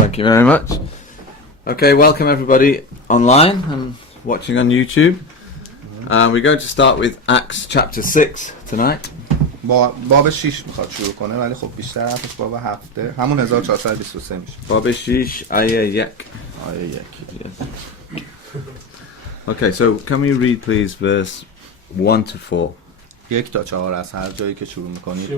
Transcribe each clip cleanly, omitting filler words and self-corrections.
Thank you very much. Okay, welcome everybody online and watching on YouTube. We're going to start with Acts chapter 6 tonight. باب 6 میخواد شروع کنه ولی خب بیشتر حرفش باب 7 همون 1423 میشه. باب 6 آیه 1. آیه 1. Yes. Okay, so can we read please verse 1 to 4? 1 تا 4 از هر جایی که شروع میکنید.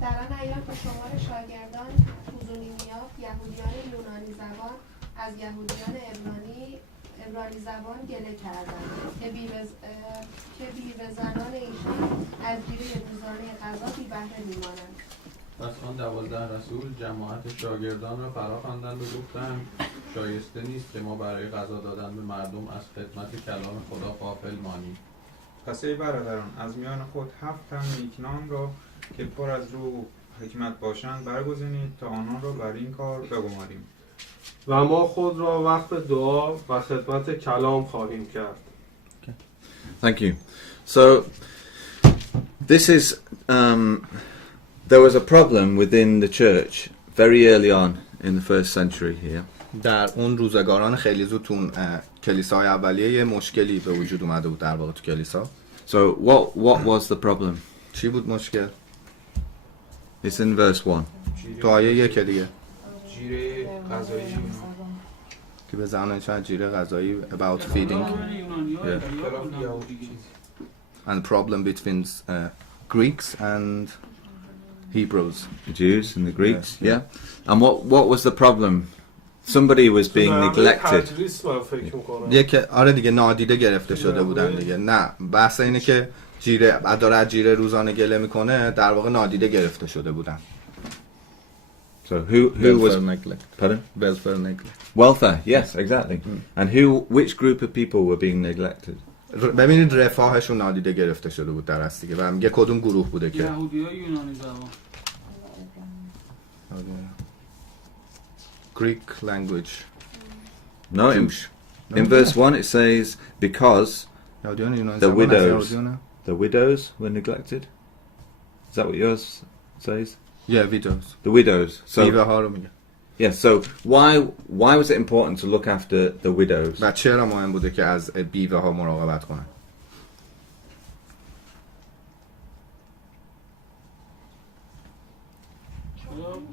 در آن ایام به شمار شاگردان پوزونیمیا یهودیان یونانی زبان از یهودیان عبرانی زبان گله کردند که بیوه زنان ایشان از گیر روزانه غذا بی بهره میمانند. پس آن 12 رسول جماعت شاگردان را فرا خواندند و گفتند شایسته نیست که ما برای غذا دادن به مردم از خدمت کلام خدا غافل مانیم. پس ای برادران از میان خود 7 تن نیکنام را که پر از روح حکمت باشند برگزینید تا آنان را بر این کار بگماریم و ما خود را وقف دعا و خدمت کلام خواهیم کرد. Thank you. So this is there was a problem within the church very early on in the first century here. در اون روزگاران خیلی زود تو کلیسای اولیه یه مشکلی به وجود اومده بود در واقع تو کلیسا. So what was the problem? چی بود مشکل؟ It's in verse 1. تو آیه 1 دیگه. جیره غذایی که به زنان چند جیره غذایی about feeding. Yeah. And the problem between Greeks and Hebrews. The Jews and the Greeks, Yes, yeah. yeah. And what was the problem? Somebody was being neglected. تدریس من فکر میکنم. یه آره دیگه نادیده گرفته شده بودن دیگه. نه بحث اینه که جیره داره جیره روزانه گله میکنه در واقع نادیده گرفته شده بودن. So who was neglect. pardon? Welfare neglect. Welfare, yes, exactly. And which group of people were being neglected? ببینید رفاهشون نادیده گرفته شده بود در اصل دیگه و میگه کدوم گروه بوده که یهودیای یونانی زبان. Greek language. No, in verse 1 it says because the widows were neglected. Is that what yours says? Yeah, widows. The widows. So بیوه ها رو میگه. yeah, so why was it important to look after the widows? و چرا مهم بوده که از بیوه ها مراقبت کنن؟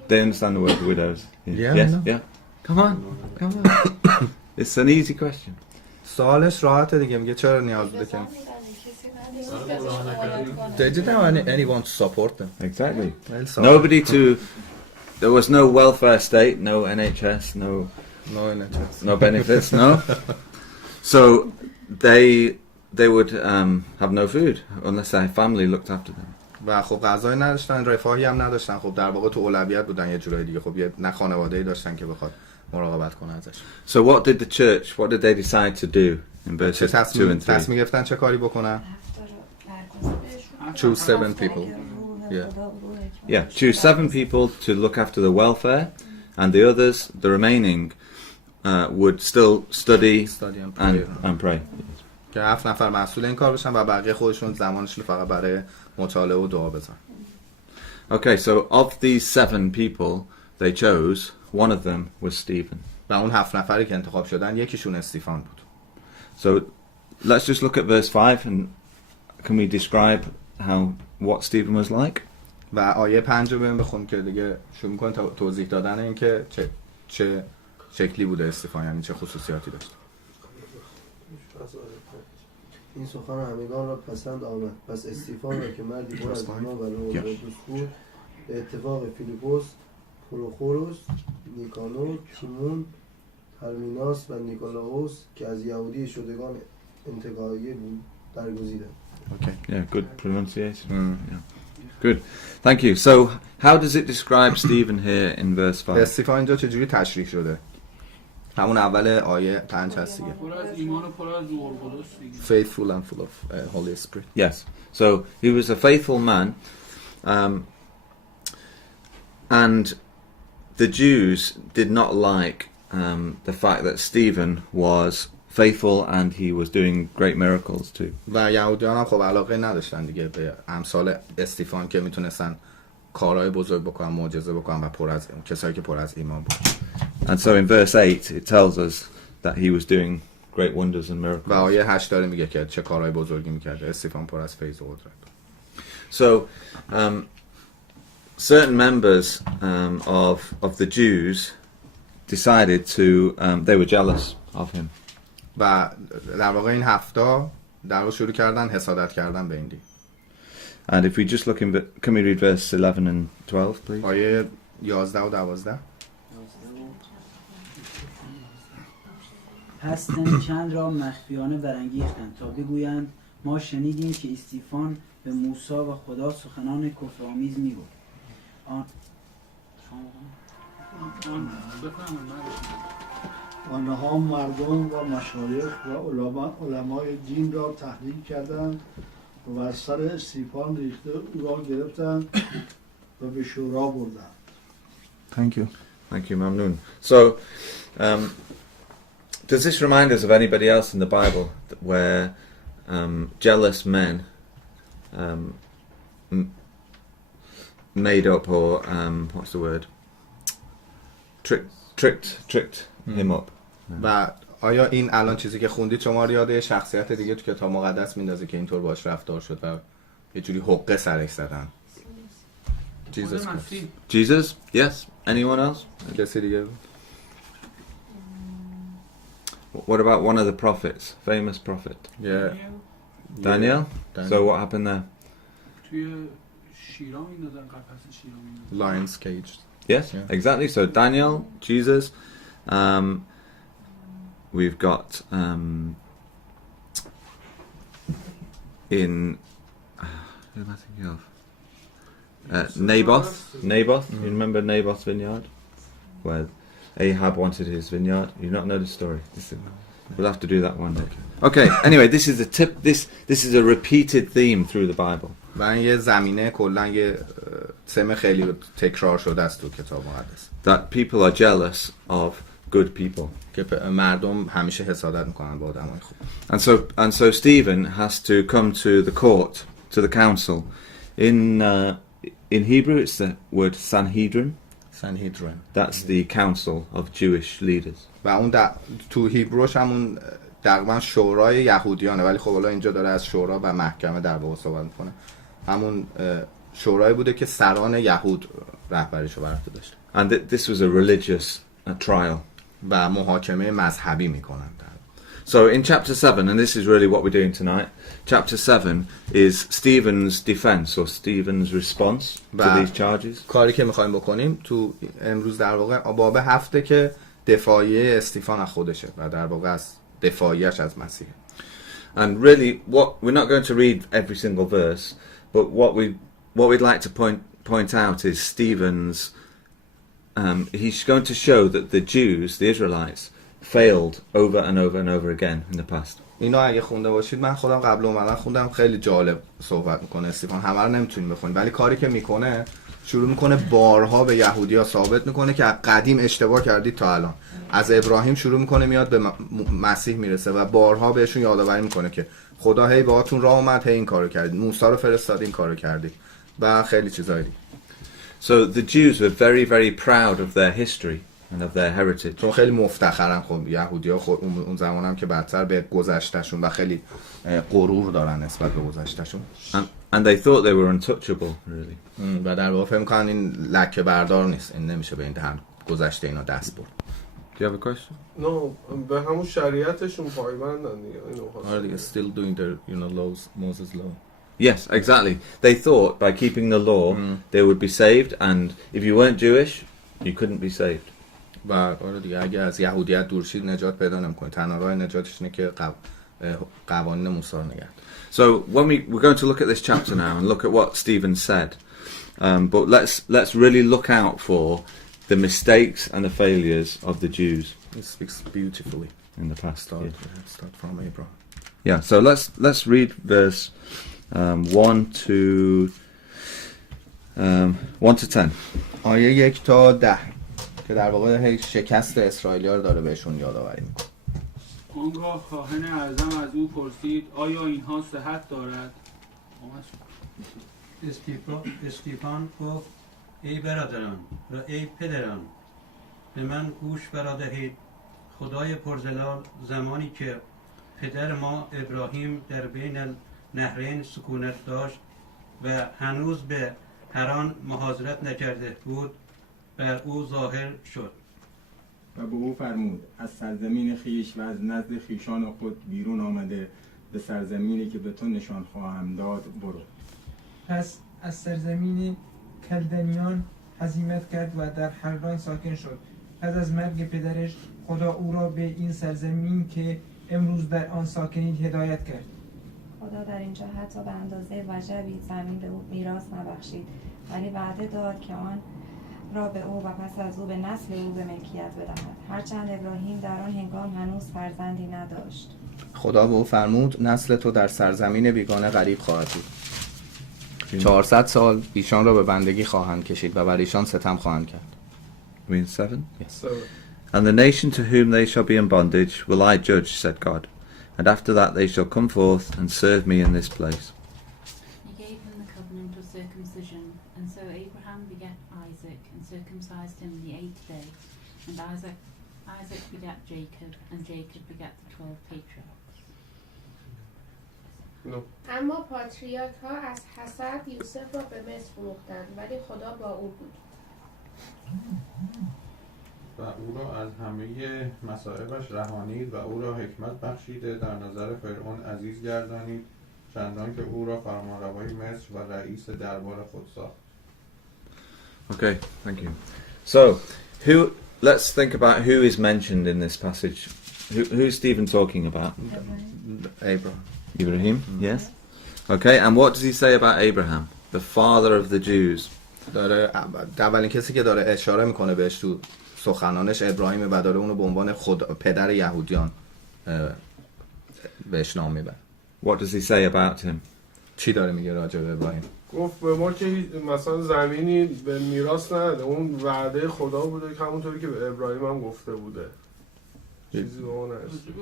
They understand the word widows. Yeah, Yes, no. yeah. Come on. It's an easy question. سوالش راحته دیگه میگه چرا نیاز بوده که They didn't have anyone to support them. Exactly. Nobody to. There was no welfare state, no NHS, no benefits, no. So they would have no food unless their family looked after them. و خب غذایی نداشتن، رفاهی هم نداشتن. خب در واقع تو اولویت بودن یه جورایی دیگه. خب یه نه خانواده‌ای داشتن که بخواد مراقبت کنه ازش. So what did they decide to do in verses 2 and 3? تصمیم گرفتن چه کاری بکنن؟ Choose 7 people. Yeah, choose 7 people to look after the welfare, and the others, the remaining, would still study and pray. که 7 نفر مسئول این کار بشن و بقیه خودشون زمانشون فقط برای مطالعه و دعا بذارن. Okay, so of these 7 people they chose, one of them was Stephen. و اون 7 نفری که انتخاب شدن یکیشون استیفان بود. So let's just look at verse 5 and can we describe what Stephen was like? و آیه 5 رو بریم بخونیم که دیگه شروع می‌کنه توضیح دادن این که چه شکلی بوده استیفان، یعنی چه خصوصیاتی داشت. این سخن همگان را پسند آمد. پس استیفان را که مردی پر از ایمان و روح القدس بود به اتفاق فیلیپوس، پروخوروس، نیکانور، تیمون، پرمیناس و نیکولاوس که از یهودی شدگان انتقالیه بود درگزیدند. Okay, yeah, good pronunciation. Yeah. Good. Thank you. So, how does it describe Stephen here in verse 5? استیفان اینجا چجوری تشریح شده؟ همون اول آیه 5 هست دیگه. پر از ایمان و پر از روح القدس دیگه. Faithful and full of Holy Spirit. Yes. So, he was a faithful man, and the Jews did not like the fact that Stephen was faithful and he was doing great miracles too. و یهودیان هم خب علاقه نداشتن دیگه به امثال استیفان که میتونستن کارهای بزرگ بکنن، معجزه بکنن و کسایی که پر از ایمان بودن. And so in verse 8 it tells us that he was doing great wonders and miracles. و آیه 8 داره میگه که چه کارهای بزرگی میکرده. استیفان پر از فیض و قدرت. So certain members of the Jews decided to they were jealous of him. و در واقع این هفته در واقع شروع کردن حسادت کردن به این دین. And if we just look in, can we read verse 11 and 12, please? آیه 11 و 12. هستن چند را مخفیانه برانگیختند تا بگویند ما شنیدیم که استیفان به موسی و خدا سخنان کفرآمیز میگفت. آنها مردم و مشایخ و علمای دین را تحلیل کردند و بر سر استیفان ریخته او را گرفتند و به شورا بردند. Thank you. Thank you, Mamnoon. So, does this remind us of anybody else in the Bible where jealous men made up or what's the word? Tricked him up. و آیا این الان چیزی که خوندید شما رو یاد شخصیت دیگه تو کتاب مقدس میندازه که اینطور باش رفتار شد و یه جوری حقه سرش زدن؟ Jesus? Yes. Anyone else? کسی دیگه؟ What about one of the prophets? Famous prophet? Yeah. Daniel? So what happened there? توی شیرا میندازن، قفس شیرا میندازن. Lion's cage. Yes, Yeah. exactly. So Daniel, Jesus. We've got in who am I thinking of? Naboth. You remember Naboth's vineyard, where Ahab wanted his vineyard? You not know the story. We'll have to do that one day. Okay. Anyway, this is a tip. This is a repeated theme through the Bible. و این یه زمینه کلا یه سم خیلی تکرار شده است تو کتاب مقدس. That people are jealous of good people. که مردم همیشه حسادت میکنن با آدمای خوب. And so Stephen has to come to the court, to the council. In Hebrew it's the word Sanhedrin. That's the council of Jewish leaders. و اون تو هیبروش همون تقریبا شورای یهودیانه، ولی خب حالا اینجا داره از شورا و محکمه در واقع صحبت میکنه. همون شورای بوده که سران یهود رهبریشو بر عهده داشته. And this was a religious trial. و محاکمه مذهبی میکنن. So in chapter 7, and this is really what we're doing tonight, chapter 7 is Stephen's defense or Stephen's response to these charges. کاری که میخوایم بکنیم تو امروز در واقع باب 7 که دفاعیه استیفان از خودشه و در واقع از دفاعیش از مسیح. And really we're not going to read every single verse, but what we'd like to point out is Stephen's he's going to show that the Jews, the Israelites, failed over and over and over again in the past. اینو اگه خونده باشید، من خودم قبل اومدن خوندم، خیلی جالب صحبت میکنه استیفان. همه رو نمیتونیم بخونیم، ولی کاری که میکنه شروع میکنه بارها به یهودی‌ها ثابت میکنه که قدیم اشتباه کردید تا الان. از ابراهیم شروع میکنه میاد به مسیح میرسه و بارها بهشون یادآوری میکنه که خدا هی باهاتون راه اومد، هی این کارو کردید، موسی رو فرستاد این کارو کردید و خیلی چیزایی دیگه. So the Jews were very, very proud of their history and of their heritage. چون خیلی مفتخرن خب یهودی‌ها خود اون زمانم که بعدتر به گذشتهشون و خیلی غرور دارن نسبت به گذشتهشون. And they thought they were untouchable, really. و در واقع فکر می‌کنن این لکه بردار نیست، این نمیشه به این گذشته اینا دست برد. Do you have a question? No, به همون شریعتشون پایبندن دیگه. اینو آره دیگه still doing their laws, Moses law. Yes, exactly. They thought by keeping the law they would be saved, and if you weren't Jewish, you couldn't be saved. و آره دیگه اگه از یهودیت دور شید نجات پیدا نمی‌کنید. تنها راه نجاتش اینه که قوانین موسی رو نگه. So when we're going to look at this chapter now and look at what Stephen said, but let's really look out for the mistakes and the failures of the Jews. He speaks beautifully in the past. Start from Abraham. Yeah. So let's read verse 1 to 10. آیه 1 تا 10 که در واقع شکست اسرائیلی‌ها رو داره بهشون یادآوری میکنه. آنگاه کاهن اعظم از او پرسید آیا اینها صحت دارد؟ استیفان گفت ای برادران و ای پدران، به من گوش فرادهید. خدای پرجلال زمانی که پدر ما ابراهیم در بین نهرین سکونت داشت و هنوز به حران مهاجرت نکرده بود، بر او ظاهر شد و به او فرمود از سرزمین خیش و از نزد خیشان خود بیرون آمده به سرزمینی که به تو نشان خواهم داد برو. پس از سرزمین کلدانیان هزیمت کرد و در حران ساکن شد. پس از مرگ پدرش خدا او را به این سرزمین که امروز در آن ساکنید هدایت کرد. خدا در اینجا حتی به اندازه وجبی زمین به او میراث نبخشید، ولی وعده داد که آن را به او و پس از او به نسل او به ملکیت بدهد، هرچند ابراهیم در آن هنگام هنوز فرزندی نداشت. خدا به او فرمود نسل تو در سرزمین بیگانه غریب خواهد بود. 400 سال ایشان را به بندگی خواهند کشید و بر ایشان ستم خواهند کرد. Mean 7? Yes. And the nation to whom they shall be in bondage will I judge, said God. And after that they shall come forth and serve me in this place. He gave him the covenant of circumcision, and so Abraham begat Isaac and circumcised him the 8th day. And Isaac begat Jacob, and Jacob begat the 12 patriarchs. اما پاتریارک ها از حسد یوسف را به مصر فروختند، ولی خدا با او بود و او را از همه مصائبش رهانید و او را حکمت بخشیده در نظر فرعون عزیز گردانید، چندان که او را فرمانروای مصر و رئیس دربار خود ساخت. Okay, thank you. So, let's think about who is mentioned in this passage. Who's Stephen talking about? Abraham, yes. Okay, and what does he say about Abraham, the father of the Jews? داره اولین کسی که داره اشاره میکنه بهش تو سخنانش ابراهیم و داره اونو به عنوان پدر یهودیان بهش نام میبره. What does he say about him? چی داره میگه راجع به ابراهیم؟ گفت به ما که مثلا زمینی به میراث نده، اون وعده خدا بوده که همونطوری که به ابراهیم هم گفته بوده.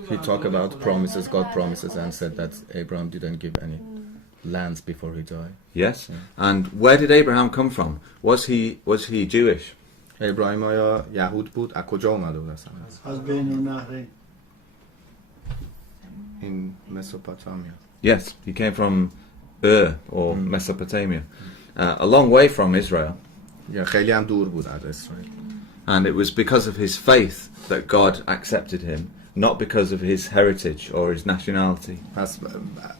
He talked about promises, God promises, and said that Abraham didn't give any lands before he died. Yes. And where did Abraham come from? Was he Jewish? ابراهیم آیا یهود بود؟ از کجا اومده بود اصلا؟ از بین النهرین. In Mesopotamia. Yes, he came from Ur or Mesopotamia, a long way from Israel. یا خیلی هم دور بود از اسرائیل. And it was because of his faith that God accepted him, not because of his heritage or his nationality. پس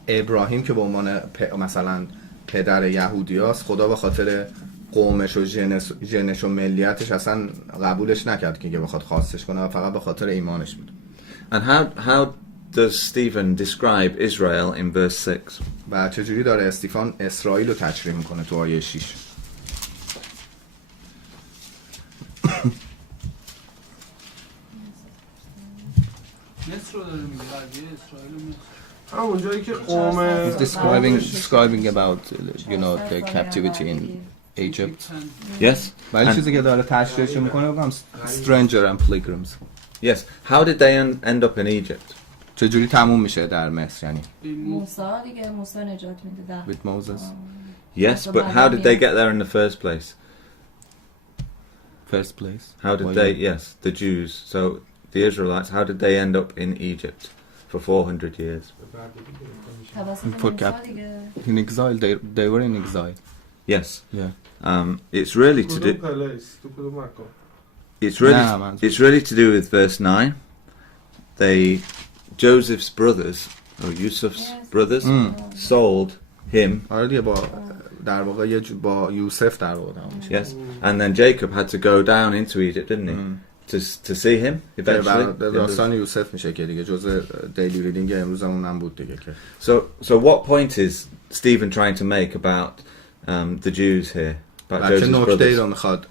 ابراهیم که به عنوان مثلا پدر یهودیاست، خدا به خاطر قومش و ژنش و ملیتش اصلا قبولش نکرد که بخواد خواستش کنه و فقط به خاطر ایمانش بود. And how does Stephen describe Israel in verse 6? و چجوری داره استیفان اسرائیل رو تشریح میکنه تو آیه 6؟ مصر رو داره میگه، قضیه اسرائیل و مصر. همون جایی که قوم describing about the captivity in Egypt. Yes. ولی چیزی که داره تشریحش میکنه بگم stranger and pilgrims. Yes. How did they end up in Egypt? چجوری تموم میشه در مصر یعنی؟ موسی دیگه، موسی نجات میده. With Moses. Yes, but how did they get there in the first place? First place. How did they? Yes, the Jews. So the Israelites. How did they end up in Egypt for 400 years? In exile. They were in exile. Yes. Yeah. It's really to do. It's really to do with verse 9. Joseph's brothers, or Yusuf's brothers, sold him. در واقع با یوسف در واقع. Yes. And then Jacob had to go down into Egypt, didn't he? To see him eventually. داستان یوسف میشه که دیگه جزء دیلی ریدینگ امروزمون هم بود دیگه که. So what point is Stephen trying to make about the Jews here? About Joseph's brothers? نکته‌ای رو میخواد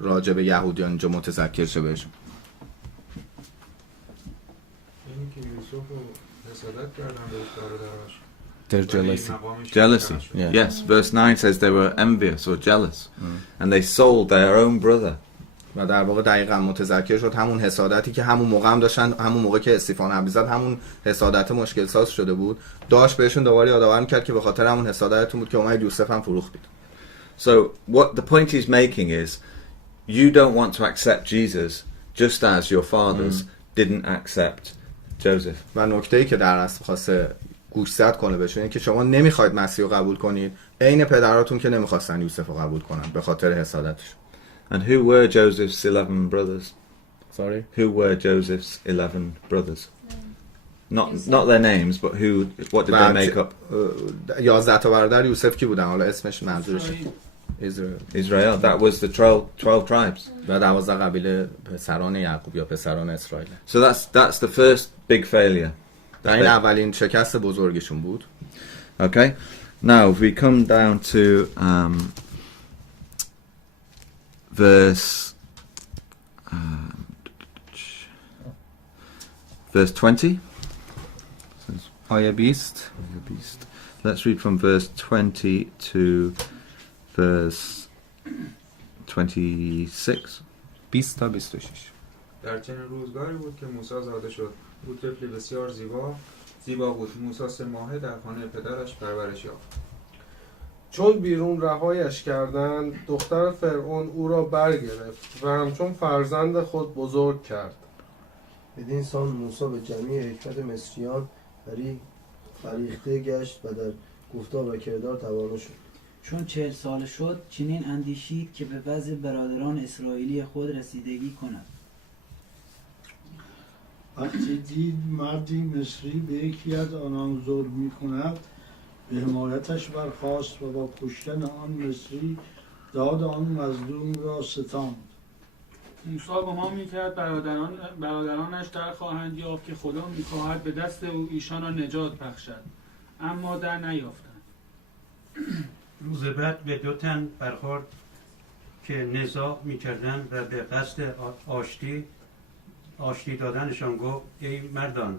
راجع به یهودیان اینجا متذکر شه بهشون. این که یوسف رو حسادت کردن به برادرش. Their jealousy. Jealousy. Yeah. Yes. Verse 9 says they were envious or jealous, and they sold their own brother. و در واقع دقیقاً متذکر شد همون حسادتی که همون موقع هم داشتن، همون موقع که استیفان حرف زد همون حسادت مشکل ساز شده بود، داشت بهشون دوباره یادآور می‌کرد که به خاطر همون حسادتتون بود که اومد یوسف هم فروختید. So what the point he's making is, you don't want to accept Jesus just as your fathers didn't accept Joseph. و نکته‌ای که در اصل خواسته گوشزد کنه بهشون اینه که شما نمیخواید مسیح رو قبول کنید، عین پدراتون که نمیخواستن یوسف رو قبول کنن به خاطر حسادتش. And who were Joseph's 11 brothers? Sorry? Who were Joseph's 11 brothers? Not their names, but what did they make up? 11 تا برادر یوسف کی بودن؟ حالا اسمش منظورش Israel. That was the 12 tribes. و 12 قبیله پسران یعقوب یا پسران اسرائیل. So that's the first big failure. در این اولین شکست بزرگشون بود. Okay. Now if we come down to verse 20. آیه 20. Let's read from verse 20 to verse 26. 20 تا 26. در چنین روزگاری بود که موسی زاده شد. او طفلی بسیار زیبا بود. موسی 3 ماهه در خانه پدرش پرورش یافت. چون بیرون رهایش کردند، دختر فرعون او را برگرفت و همچون فرزند خود بزرگ کرد. بدین سان موسی به جمعی حکمت مصریان فریخته گشت و در گفتار و کردار توانا شد. چون 40 سال شد چنین اندیشید که به وضع برادران اسرائیلی خود رسیدگی کند. وقتی دید مردی مصری به یکی از آنان ظلم می‌کند، به حمایتش برخاست و با کشتن آن مصری داد آن مظلوم را ستاند. موسی گمان می‌کرد برادرانش در خواهند یافت که خدا می‌خواهد به دست او ایشان را نجات بخشد، اما در نیافتند. روز بعد به 2 تن برخورد که نزاع می‌کردند و به قصد آشتی دادنشان گفت: ای مردان،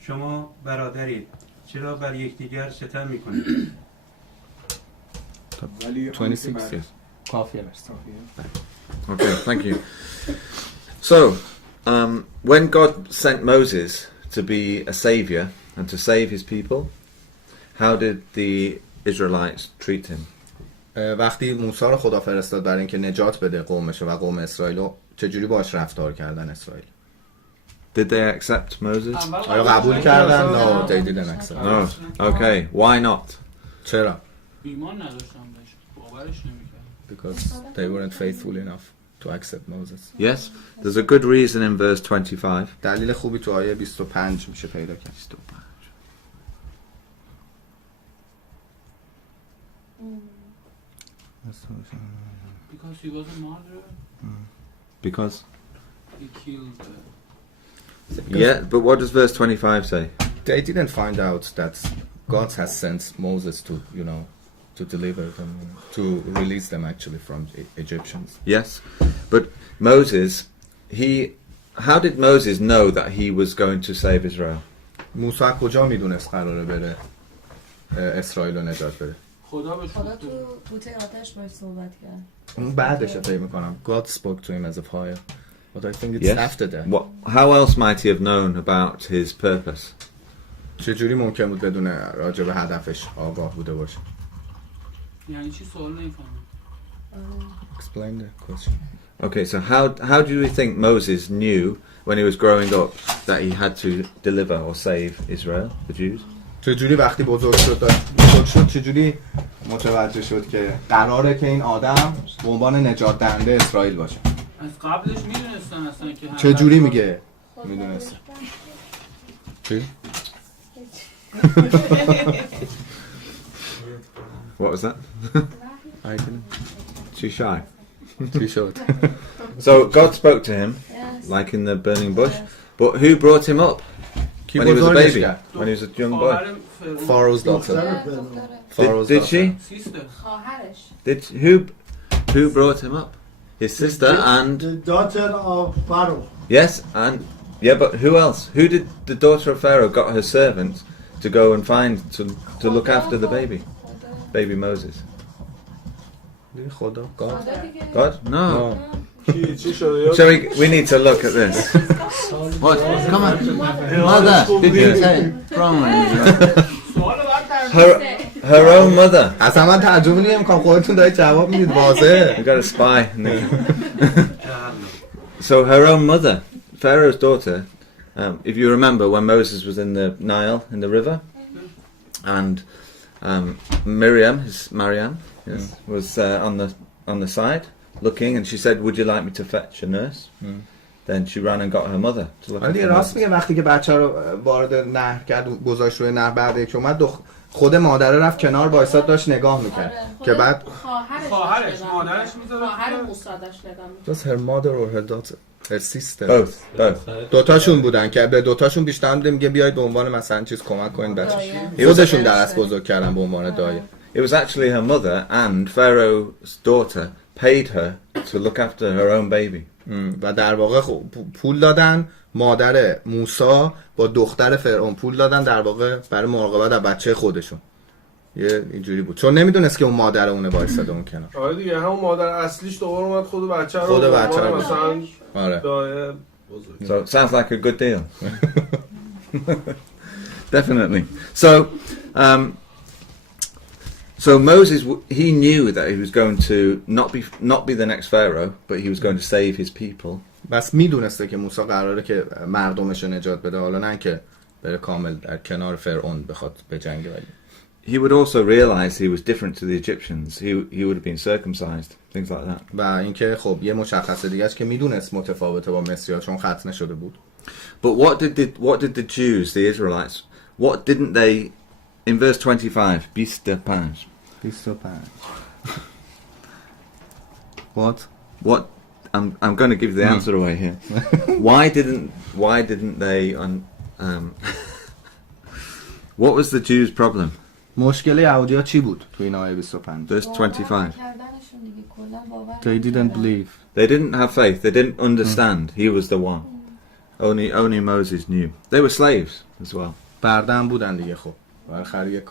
شما برادرید، چرا بر یکدیگر ستم می‌کنید؟ 26. کافیه. Okay, thank you. So, when God sent Moses to be a savior and to save his people, how did the Israelites treat him? وقتی موسی رو خدا فرستاد برای اینکه نجات بده قومش و قوم اسرائیل، چجوری باهاش رفتار کردن اسرائیل؟ Did they accept Moses? آیا قبول کردن؟ No, they didn't accept. No. Okay, why not? چرا؟ ایمان نداشتن بهش، باورش نمی‌کردن. Because they weren't faithful enough to accept Moses. Yes, there's a good reason in verse 25. دلیل خوبی تو آیه 25 میشه پیدا کرد. 25. Because he was a martyr. Because? He killed. Yeah, but what does verse 25 say? They didn't find out that God has sent Moses to, to deliver them, to release them actually from Egyptians. Yes, but Moses, how did Moses know that he was going to save Israel? موسی کجا میدونست قراره بره اسرائیل رو نجات بده؟ خدا تو بوته آتش باش صحبت کرد. اون بعدش فکر میکنم. God spoke to him as a fire. But I think it's after that. How else might he have known about his purpose? چجوری ممکن بود بدونه راجع به هدفش آگاه بوده باشه؟ یعنی چی سوال نمی‌فهمم. Explain the question. Okay, so how do you think Moses knew when he was growing up that he had to deliver or save Israel, the Jews? چجوری وقتی بزرگ شد چجوری متوجه شد که قراره که این آدم به عنوان نجات دهنده اسرائیل باشه؟ از قبلش میدونستن اصلا که چجوری میگه میدونستن؟ چی؟ What was that? I didn't. Too shy. Too short. So God spoke to him, like in the burning bush, but who brought him up when he was a baby, when he was a young boy? Pharaoh's daughter. Did she? Who brought him up? His sister and the daughter of Pharaoh. Yes, and but who else? Who did the daughter of Pharaoh got her servants to go and find to look after the baby Moses? God? No. We need to look at this. What? Come on. Mother, did you say? her own mother. اصلا من ترجمه نمی‌کنم، خودتون دارید جواب میدید واضحه. You got a spy. So her own mother, Pharaoh's daughter, if you remember when Moses was in the Nile, in the river, and Miriam, yes, was on the side looking, and she said, "Would you like me to fetch a nurse?" Then she ran and got her mother to look ولی after راست her. میگه وقتی که بچه رو وارد نهر کرد گذاشت روی نهر بعد که اومد خود مادره رفت کنار وایساد داشت نگاه میکرد که بعد خواهرش مادرش میذاره خواهر موسی داشت نگاه می‌کرد. Just her mother or her daughter? Her sister. Both. دوتاشون بودن که به دوتاشون بیشتر میگه بیاید به عنوان مثلا چیز کمک کنین بچه. خودشون درس بزرگ کردن به عنوان دایه. It was actually her mother and Pharaoh's daughter paid her to look after her own baby. و در واقع پول دادن، مادر موسی با دختر فرعون پول دادن در واقع برای مراقبت از بچه خودشون. یه اینجوری بود چون نمیدونست که اون مادر اونه وایساده اون کنار. آره دیگه همون مادر اصلیش دوباره اومد خود بچه رو مثلا آره. دایه So it sounds like a good deal. Definitely. So Moses, he knew that he was going to not be the next Pharaoh, but he was going to save his people. بس میدونسته که موسی قراره که مردمش رو نجات بده، حالا نه که بره کامل در کنار فرعون بخواد به جنگ بره. He would also realize he was different to the Egyptians. He would have been circumcised, things like that. و اینکه خب یه مشخصه دیگه است که میدونست متفاوته با مصری‌ها چون ختنه شده بود. But what did the Jews, the Israelites, what didn't they in verse 25? 25. What I'm going to give the answer away here. Why didn't they what was the Jews' problem? مشکل یهودی‌ها چی بود تو این آیه 25? Verse 25. They didn't believe. They didn't have faith. They didn't understand he was the one. Only Moses knew. They were slaves as well. بردن بودن دیگه. خب بالاخره یک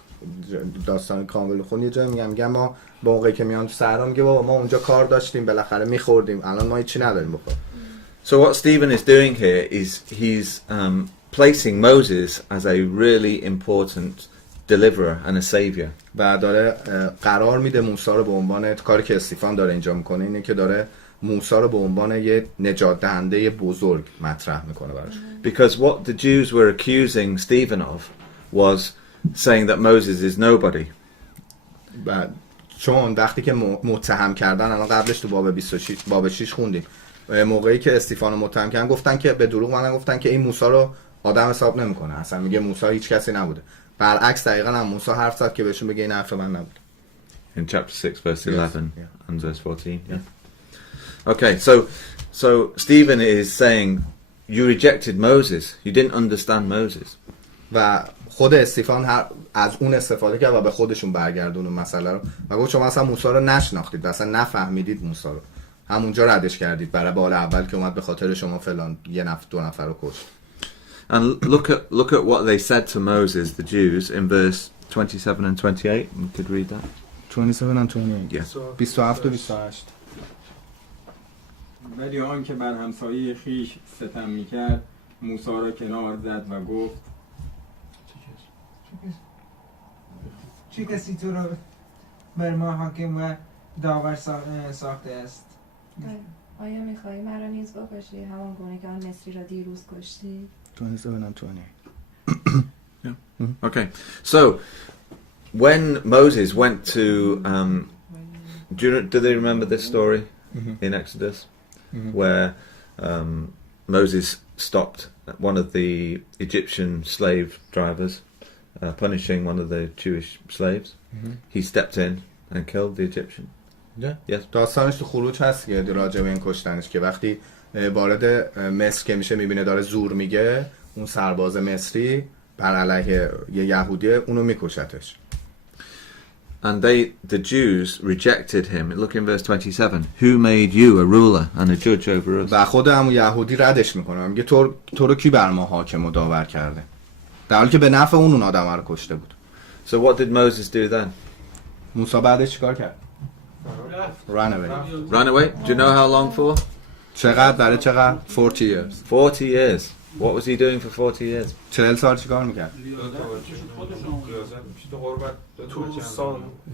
داستان کامل خون یه جایی میگم ما با موقعی که میان تو صحرا میگه بابا ما اونجا کار داشتیم بالاخره میخوردیم الان ما هیچی نداریم بخوریم. So what Stephen is doing here is he's placing Moses as a really important deliverer and a savior. و داره قرار میده موسی رو به عنوان کاری که استیفان داره اینجا میکنه اینه که داره موسی رو به عنوان یه نجات دهنده بزرگ مطرح میکنه براش. Because what the Jews were accusing Stephen of was saying that Moses is nobody. و چون وقتی که متهم کردن الان قبلش تو باب 6 خوندیم موقعی که استیفان رو متهم کردن گفتن که به دروغ گفتن که این موسی رو آدم حساب نمیکنه اصلا میگه موسی هیچ کسی نبوده. برعکس دقیقاً هم موسی حرف زد که بهشون بگه این حرف من نبود. In chapter 6 verse 11 yeah. and verse 14. Yeah. Okay, so Stephen is saying you rejected Moses. You didn't understand Moses. و خود استیفان از اون استفاده کرد و به خودشون برگردون مسئله رو و گفت شما اصلا موسی رو نشناختید و اصلا نفهمیدید موسی رو. همونجا ردش کردید برای بار اول که اومد به خاطر شما فلان دو نفر رو کشت. And look at what they said to Moses, the Jews, in verse 27 and 28. You could read that. 27 and 28. Yes. 27 و 28. ولی آن که بر همسایه خیش ستم میکرد موسی را کنار زد و گفت چه کسی تو را بر ما حاکم و داور ساخته است؟ آیا میخوایی مرا نیز بکشی همان گونه که آن مصری را دیروز کشتی؟ 27 and 28. Okay, so when Moses went to, do they remember this story in Exodus, where Moses stopped one of the Egyptian slave drivers punishing one of the Jewish slaves? He stepped in and killed the Egyptian. Yes. داستانش تو خروج هست که راجع به این کشتنش که وقتی وارد مصر که میشه میبینه داره زور میگه اون سرباز مصری بر علیه یه یهودیه اونو میکشتش. And the Jews rejected him. Look in verse 27. Who made you a ruler and a judge over us? و خود همون یهودی ردش میکنه میگه تو رو کی بر ما حاکم و داور کرده در حالی که به نفع اون آدم رو کشته بود. So what did Moses do then? موسی بعدش چیکار کرد؟ Ran away. Ran away? Do you know how long for? چقدر برای چقدر؟ 40 years. 40 years. What was he doing for 40 years? 40 سال چیکار میکرد؟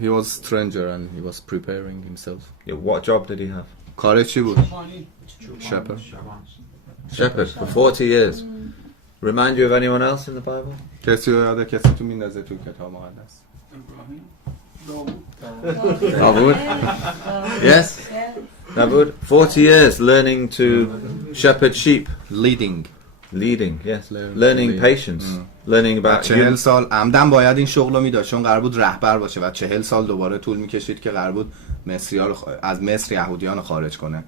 He was stranger and he was preparing himself. Yeah, what job did he have? کارش چی بود؟ Shepherd. Shepherd for 40 years. Remind you of anyone else in the Bible? کسی رو یاده کسی تو میندازه تو کتاب مقدس؟ Dawood? Yes? Dawood? 40 years learning to shepherd sheep. Leading. Leading, yes. Learning patience. Learning about 40 سال عمدن باید این شغل رو میداشت چون قرار بود رهبر باشه و 40 سال دوباره طول میکشید که قرار بود مصری‌ها رو از مصر یهودیان رو خارج کنه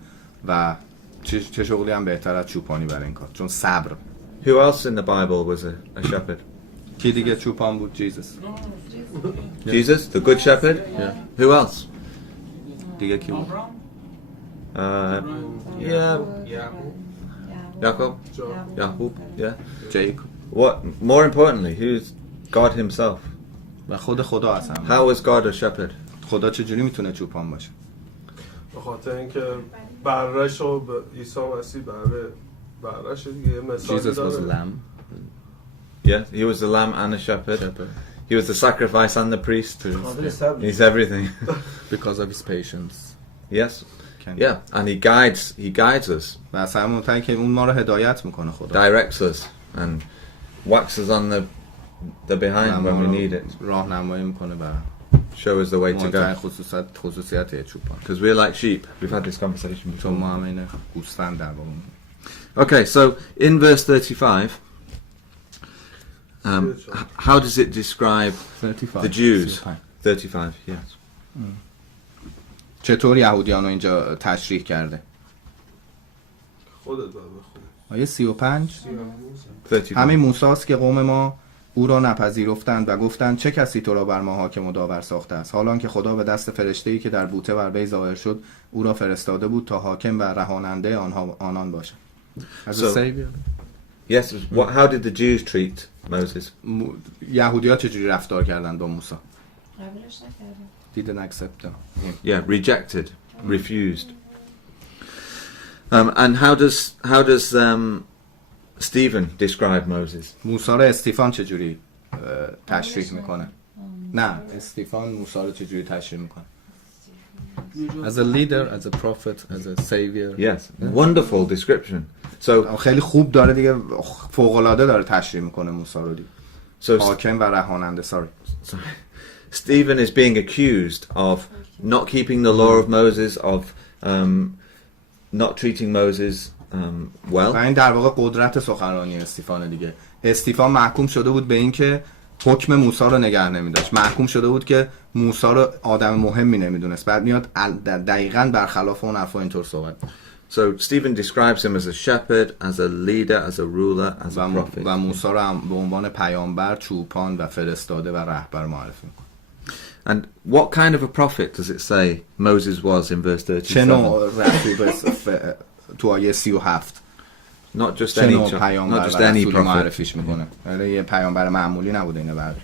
و چه شغلی هم بهتر از چوپانی برای این کار چون صبر. Who else in the Bible was a shepherd? کی دیگه چوپان بود؟ Jesus. Jesus, the good shepherd? Yeah. Who else? دیگه کی بود؟ Yeah. Jacob? Jacob, yeah. Jacob. What, more importantly, who's God himself? و خود خدا اصلا. How was God a shepherd? خدا چجوری میتونه چوپان باشه؟ به خاطر اینکه برش رو به عیسی مسیح برش دیگه مثالی Jesus was a داره. lamb. Yeah, he was the lamb and a shepherd. He was the sacrifice and the priest. He's everything. Because of his patience. Yes. Yeah, and he guides us. و اصلا مونتن که اون ما رو هدایت میکنه خدا. Directs us and whacks us on the behind when we need it. راهنمایی میکنه و show us the way to go. خصوصیت چوپان. Because we're like sheep. We've had this conversation before. چون ما هم اینه گوسفند در واقع. Okay, so in verse 35, how does it describe 35, the Jews? 35, yes. چطور یهودیان رو اینجا تشریح کرده؟ خودت بخون. آیه 35 35. همین موسی است که قوم ما او را نپذیرفتند و گفتند چه کسی تو را بر ما حاکم و داور ساخته است حالان که خدا به دست فرشته‌ای که در بوته بر وی ظاهر شد او را فرستاده بود تا حاکم و رهاننده آنان باشد. As a savior. Yes, how did the Jews treat Moses? یهودی‌ها چجوری رفتار کردند با موسی؟ قبولش نکردن. Didn't accept them. Yeah, rejected, refused. And how does Stephen describe Moses? موسی رو استیفان چجوری تشریح میکنه؟ نه، استیفان موسی رو چجوری تشریح میکنه؟ As a leader, as a prophet, as a savior. Yes, wonderful description. So خیلی خوب داره دیگه فوق‌العاده داره تشریح میکنه موسی رو دیگه. حاکم و رهاننده. Sorry. Stephen is being accused of not keeping the law of Moses, of not treating Moses well. و این در واقع قدرت سخنرانی استیفان دیگه. استیفان محکوم شده بود به این که حکم موسی رو نگه نمی‌داشت. محکوم شده بود که موسی رو آدم مهمی نمیدونست. بعد میاد دقیقاً برخلاف اون حرفا اینطور صحبت. So Stephen describes him as a shepherd, as a leader, as a ruler, as a prophet. و موسی رو هم به عنوان پیامبر، چوپان و فرستاده و رهبر معرفی می‌کنه. And what kind of a prophet does it say Moses was in verse 37? چه نوع رسول تو آیه 37 Not just any پیامبر not just any prophet. معرفیش میکنه. یه پیامبر معمولی نبوده اینه برای.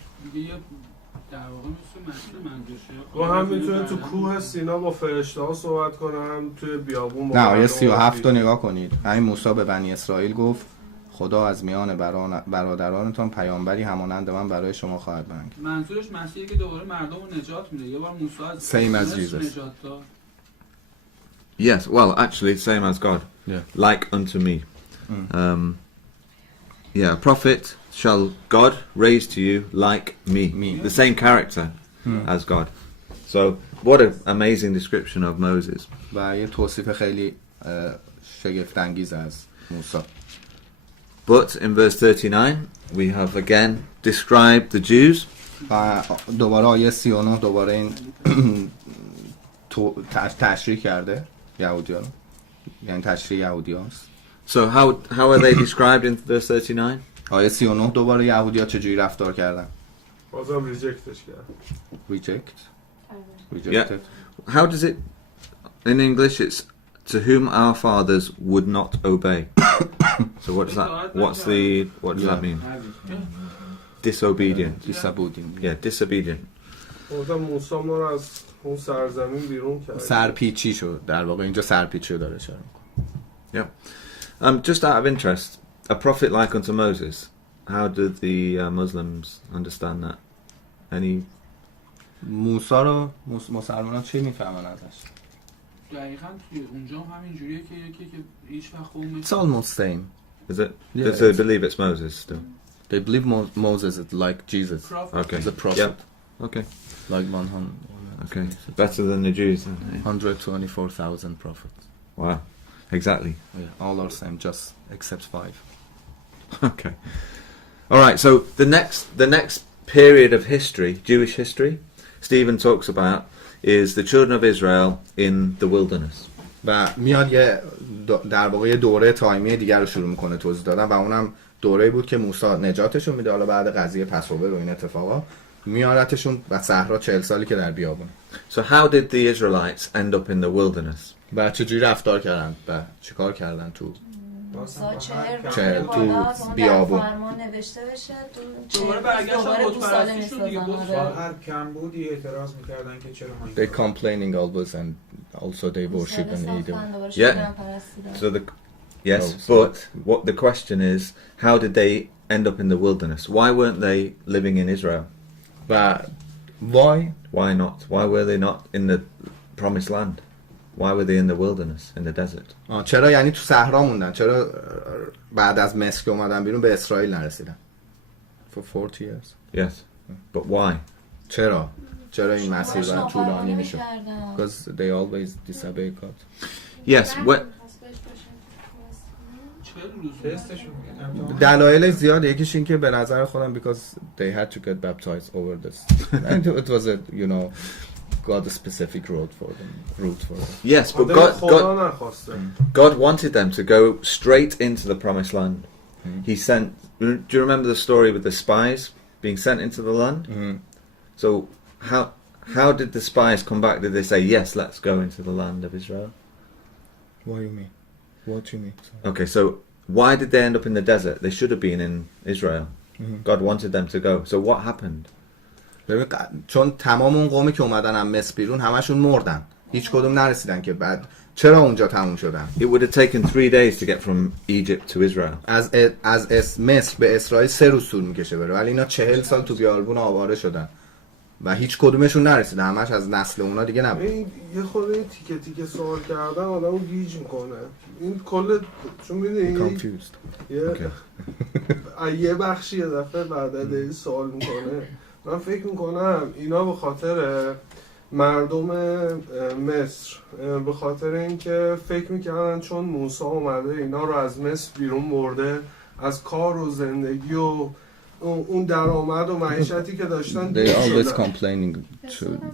و هم میتونه تو کوه سینا با فرشته‌ها صحبت کنه هم توی بیابون با نه آیه 37 رو نگاه کنید. همین موسی به بنی اسرائیل گفت خدا از میان برادرانتان پیامبری همانند من برای شما خواهد برانگیخت. منظورش مسیحی که دوباره مردم رو نجات میده. یه بار موسی از Same as Jesus. نجات داد. Yes, well, actually, same as God. Yeah. Like unto me. Yeah, a prophet shall God raise to you like me. The same character as God. So, what an amazing description of Moses. و یه توصیف خیلی شگفت انگیز از موسی. But in verse 39, we have again described the Jews. و دوباره آیه 39 دوباره این تشریح کرده یهودیان. یعنی تشریح یهودیان است. So how are they described in verse 39? آیه 39 دوباره یهودی‌ها چجوری رفتار کردن؟ بازم ریجکتش کرد. Rejected. Yeah. How does it in English it's to whom our fathers would not obey. So what does that mean? Disobedient. Yeah, disobedient. بازم موسی ما رو از اون سرزمین بیرون کرد. سرپیچی شد. در واقع اینجا سرپیچی داره اشاره می‌کنه. Yeah. Just out of interest, a prophet like unto Moses, how did the Muslims understand that? Any موسی رو مسلمان‌ها چی میفهمن ازش؟ دقیقاً توی اونجا هم همین جوریه که یکی که هیچ وقت اون It's almost same. is it? Yeah, Do they believe it's Moses still? They believe Moses is like Jesus. Okay. The prophet. Yep. Okay. Like 100. Okay. Better than the Jews. Then, eh? 124,000 prophets. Wow. Exactly. Yeah, all are same, just except 5. Okay. All right. So the next period of history, Jewish history, Stephen talks about is the children of Israel in the wilderness. و میاد یه در واقع یه دوره تایمی دیگر رو شروع میکنه توضیح دادن و اونم دوره‌ای بود که موسی نجاتشون میده. حالا بعد قضیه پسوبر و این اتفاقا میارتشون و صحرا 40 سالی که در بیابون. So how did the Israelites end up in the wilderness? و چجوری رفتار کردن و چیکار کردن تو تو بیابون دوباره هر کمبودی اعتراض میکردن که چرا ما They complaining always and also they worship and eat. Yeah. So yes, but what the question is, how did they end up in the wilderness? Why weren't they living in Israel? Why not? Why were they not in the promised land? Why were they in the wilderness, in the desert? چرا یعنی تو صحرا موندن؟ چرا بعد از مصر که اومدن بیرون به اسرائیل نرسیدن؟ For 40 years. Yes. But why? چرا این مسیر برای طولانی میشه؟ Because they always disobey God. Yes. دلایل زیاده. یکیش این که به نظر خودم because they had to get baptized over this. And it was a, you know, God a specific route for them. Yes, but God wanted them to go straight into the promised land. He sent. Do you remember the story with the spies being sent into the land? So how did the spies come back? Did they say yes, let's go into the land of Israel? What do you mean? What do you mean? Okay, so why did they end up in the desert? They should have been in Israel. God wanted them to go. So what happened? چون تمام اون قومی که اومدن هم مصر بیرون همشون مردن. هیچ کدوم نرسیدن که بعد چرا اونجا تموم شدن؟ It would have taken 3 days to get from Egypt to Israel. از مصر به اسرائیل 3 روز طول میکشه بره، ولی اینا 40 سال تو بیابون آواره شدن و هیچ کدومشون نرسیدن. همش از نسل اونا دیگه نبود. یه خورده این تیکه سوال کردن آدمو گیج میکنه. این کل چون میدونی یه بخشی یه دفعه بعد سوال میکنه. من فکر میکنم اینا به خاطر مردم مصر، به خاطر اینکه فکر میکردن چون موسی اومده اینا رو از مصر بیرون برده، از کار و زندگی و اون درآمد و معیشتی که داشتن They always complaining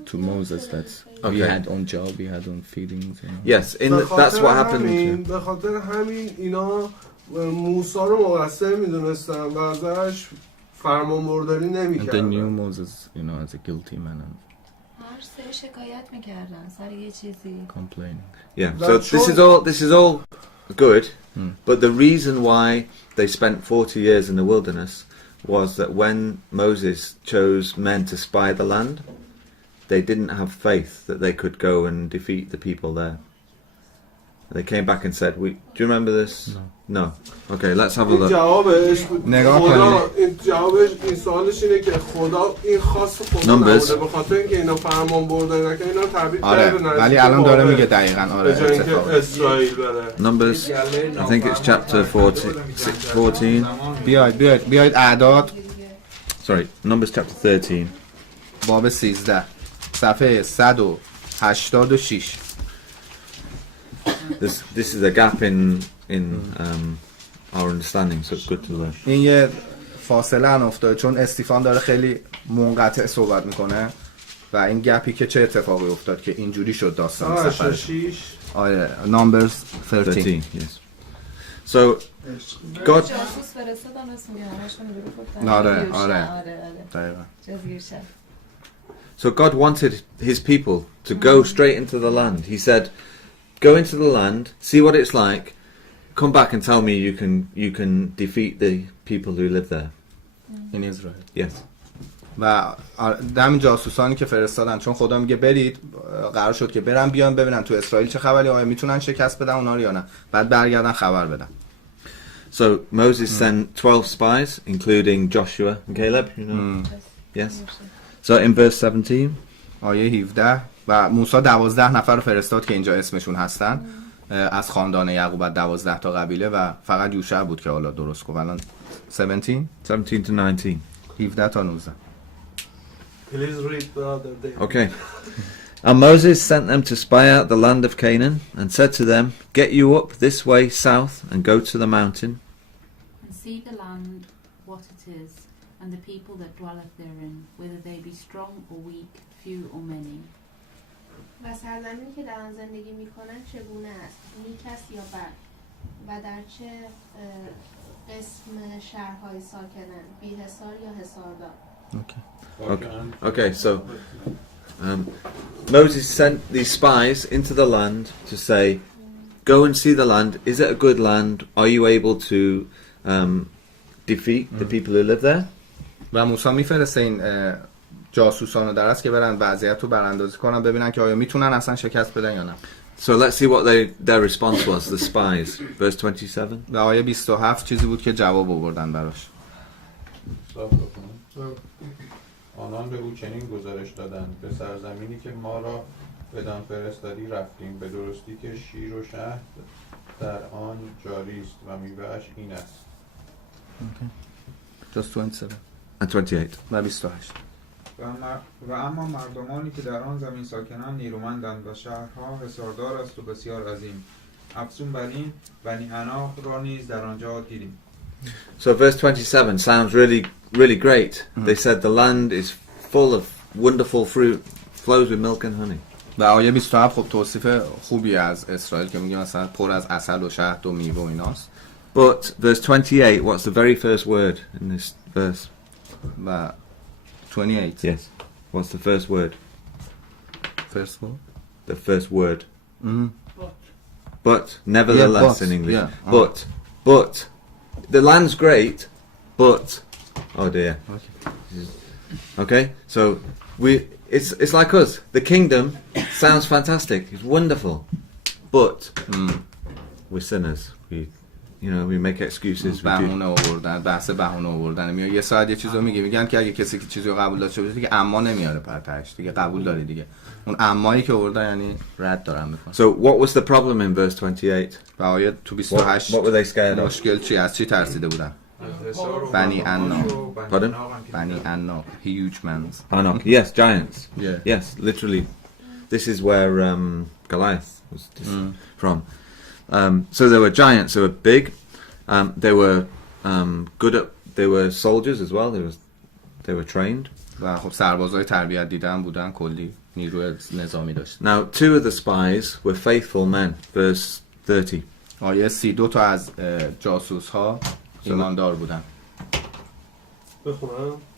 to Moses that we had own job, we had own feelings. Yes, that's what happened. به خاطر همین اینا موسی رو مقصر میدونستن و ازش فرمانبرداری نمی‌کردن. And they knew Moses, you know, as a guilty man. هر سری شکایت می‌کردن سر یه چیزی. Complaining. Yeah. So this is all good, but the reason why they spent 40 years in the wilderness was that when Moses chose men to spy the land, they didn't have faith that they could go and defeat the people there. They came back and said, do you remember this? No. Okay, let's have a look. جوابش این سوالش اینه که خدا این خاص خدا نبوده به خاطر اینکه اینا فرمان بردن نکنه اینا تبعید کرده. ولی الان داره میگه دقیقاً آره اسرائیل بره. Numbers, I think it's chapter 14. بیاید اعداد. Sorry, Numbers chapter 13. باب 13 صفحه 186. This is a gap in our understanding, so it's good to learn. این یه فاصله افتاده چون استیفان داره خیلی منقطع صحبت میکنه و این گپی که چه اتفاقی افتاد که اینجوری شد داستان سفرش. آره Numbers 13. Yes. So God So God wanted his people to go straight into the land. He said, go into the land, see what it's like, come back and tell me you can defeat the people who live there. In Israel. Yes. و همین جاسوسانی که فرستادن چون خدا میگه برید، قرار شد که برن بیان ببینن تو اسرائیل چه خبری، آیا میتونن شکست بدن اونا رو یا نه، بعد برگردن خبر بدن. So Moses sent 12 spies, including Joshua and Caleb. You know? Yes. So in verse 17. آیه 17 و موسی 12 نفر رو فرستاد که اینجا اسمشون هستن از خاندان یعقوب، 12 تا قبیله و فقط یوشع بود که حالا درست گفت. الان 17 to 19. 17 تا 19. Please read brother David. Okay. And Moses sent them to spy out the land of Canaan, and said to them, "Get you up this way south, and go to the mountain, And see the land, what it is, and the people that dwelleth therein, whether they be strong or weak, few or many. و سرزمینی که در آن زندگی میکنند چگونه است، نیک است یا بد، و در چه قسم شهرهای ساکنند، بی حصار یا حصاردار. Okay, so Moses sent these spies into the land to say, go and see the land. Is it a good land? Are you able to defeat the people who live there? و موسی میفرسته این جاسوسان رو در است که برن وضعیت رو براندازی کنن ببینن که آیا میتونن اصلا شکست بدن یا نه. So let's see what their response was, the spies. Verse 27. و آیه 27 چیزی بود که جواب آوردن براش. آنان به او چنین گزارش دادند: به سرزمینی که ما را بدان فرستادی رفتیم، به درستی که شیر و شهد در آن جاری است و میوه‌اش این است. Just 27 and 28 و 28. و اما مردمانی که در آن زمین ساکنند نیرومندند و شهرها حصاردار است و بسیار عظیم. افزون بر این بنی عناق را نیز در آنجا دیدیم. So verse 27 sounds really great. They said the land is full of wonderful fruit, flows with milk and honey. و آیه 27 خب توصیف خوبی از اسرائیل که میگه مثلا پر از عسل و شهد و میوه و ایناست. But verse 28, what's the very first word in this verse? و 28. Yes. What's the first word? First word? The first word. But nevertheless in English. Yeah. But the land's great, but oh dear. Okay. So it's like us. The kingdom sounds fantastic. It's wonderful. But we're sinners. We make excuses. بهونه آوردن، بحث بهونه آوردن. میاد یه ساعت یه چیزو میگن که اگه کسی چیزی رو قبول داشته باشه دیگه اما نمیاره پرتش، دیگه قبول داره دیگه. اون امایی که آوردن یعنی رد دارن میکنن. So what was the problem in verse 28? و آیه تو 28 What were they scared of? مشکل چی از چی ترسیده بودن؟ بنی عناق. Pardon? بنی عناق. Huge mans. عناق. Yes, giants. Yeah. Yes, literally. This is where Goliath was from. So there were giants. They were big. They were good at. They were soldiers as well. They were trained. و خب سربازای تربیت دیدن بودن، کلی نیروی نظامی داشت. Now, two of the spies were faithful men. Verse 30. آیه 32 تا از جاسوس ها ایماندار بودن.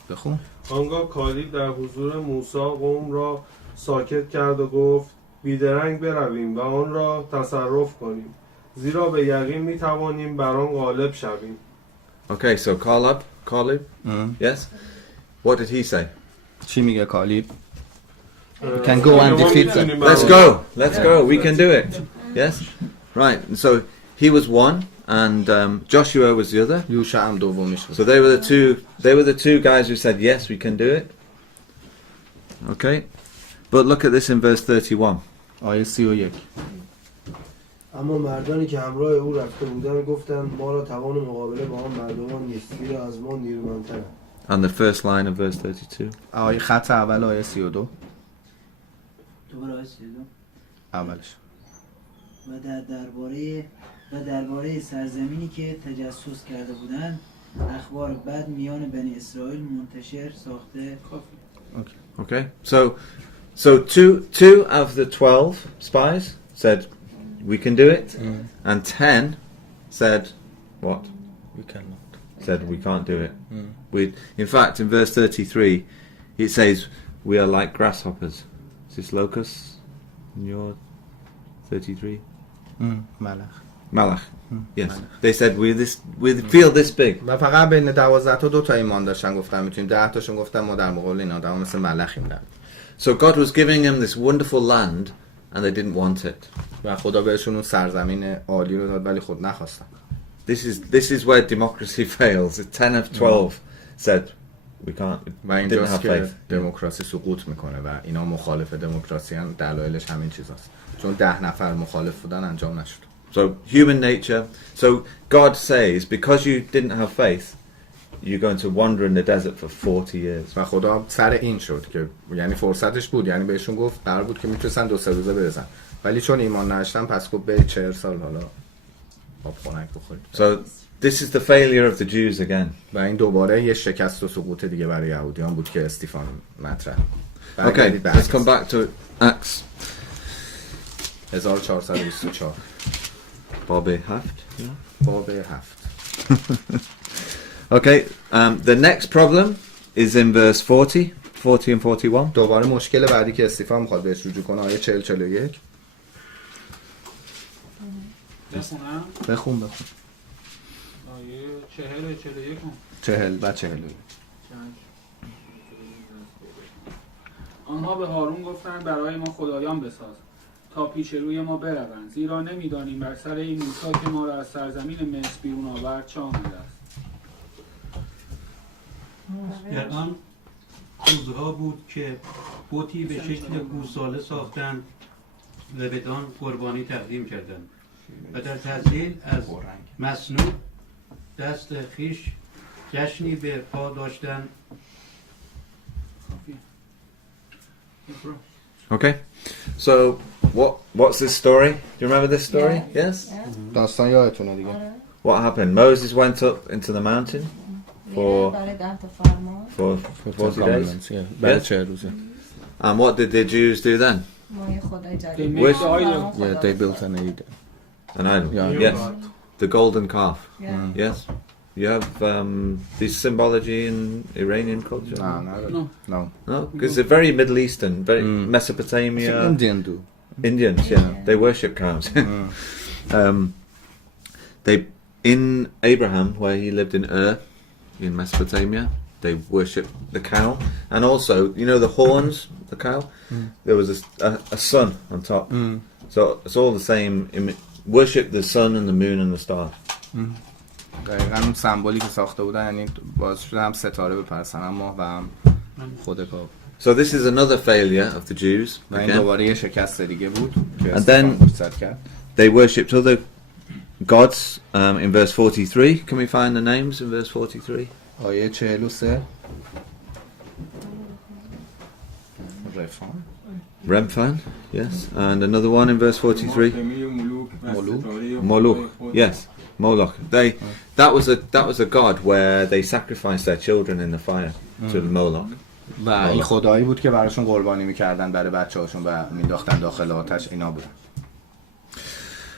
بخون. آنگاه کالیب در حضور موسی قوم را ساکت کرد و گفت بیدرنگ برویم و آن را تصرف کنیم، زیرا به یقین میتوانیم بر آن غالب شویم. Okay, so Caleb. Yes. What did he say? چی میگه کالیب؟ We can go and defeat them. Let's go. We can do it. Yes. Right. And so he was one, and Joshua was the other. یوشع هم دومیش بود. So they were the two guys who said yes, we can do it. Okay. But look at this in verse 31. آیه 31. اما مردانی که همراه او رفته بودند گفتند ما را توان مقابله با آن مردمان نیست، زیرا از ما نیرومندترند. And the first line of verse 32. آیه خط اول آیه 32. دوباره آیه 32. اولش. و درباره سرزمینی که تجسس کرده بودند اخبار بد میان بنی اسرائیل منتشر ساخته. Okay. So two of the 12 spies said we can do it, and 10 said what? We cannot. Said we can't do it. In fact, in verse 33, it says we are like grasshoppers. Is this locusts in your 33? Malach. Yes. They said we feel this big. و فقط بین 12 تا 2 تا ایمان داشتن، گفتن میتونیم. 10 تاشون گفتن ما در مقابل این آدما مثل ملخیم. So God was giving them this wonderful land and they didn't want it. و خدا بهشون اون سرزمین عالی رو داد ولی خود نخواستن. This is where democracy fails. 10 of 12 said we can't. و اینجاست که دموکراسی سقوط میکنه و اینا مخالف دموکراسی ان. دلایلش همین چیزاست، چون 10 نفر مخالف بودن انجام نشد. So human nature. So God says, because you didn't have faith, you're going to wander in the desert for 40 years. و خدا سر این شد که یعنی فرصتش بود، یعنی بهشون گفت قرار بود که میتونستن 2-3 روزه برسن، ولی چون ایمان نداشتن پس گفت به 40 سال حالا آب خنک بخورید. So this is the failure of the Jews again. و این دوباره یه شکست و سقوط دیگه برای یهودیان بود که استیفان مطرح. Okay, let's come back to Acts. 1424 باب 7. باب 7. Okay, the next problem is in verse 40 and 41. دوباره مشکل بعدی که استیفان میخواد بهش رجوع کنه آیه 40-41. بخونم؟ بخون. آیه 40 41. 40 و 41. آنها به هارون گفتند برای ما خدایان بساز تا پیش روی ما بروند، زیرا نمیدانیم بر سر این موسی که ما را از سرزمین مصر بیرون آورد چه آمده است. در آن روزها بود که بتی به شکل گوساله ساختند و بدان قربانی تقدیم کردند و در تحصیل از مصنوع دست خیش جشنی به پا داشتند. Okay, so what's this story? Do you remember this story? Yes. داستان یادتونه دیگه. What happened? Moses went up into the mountain for 40 days. برای 40 روزه. And what did the Jews do then? They built an idol. An idol. Yeah. Yes. The golden calf. Yes. You have this symbology in Iranian culture? No. No, because they're very Middle Eastern, very Mesopotamia. Indian do. Indians, yeah. They worship cows. They in Abraham, where he lived in Ur, in Mesopotamia, they worship the cow, and also you know the horns, the cow. There was a sun on top, so it's all the same. Worship the sun and the moon and the stars. دقیقاً اون سمبولی که ساخته بودن یعنی باعث شده هم ستاره بپرسن هم ماه و هم خود گاو. So this is another failure of the Jews. و این دوباره یه شکست دیگه بود. And then they worshipped other gods in verse 43. Can we find the names in verse 43? آیه 43. Remphan, yes. And another one in verse 43. Moloch. Yes. Moloch. That was a god where they sacrificed their children in the fire to Moloch. و این خدایی بود که براشون قربانی میکردن برای بچه‌هاشون و مینداختن داخل آتش. اینا بود.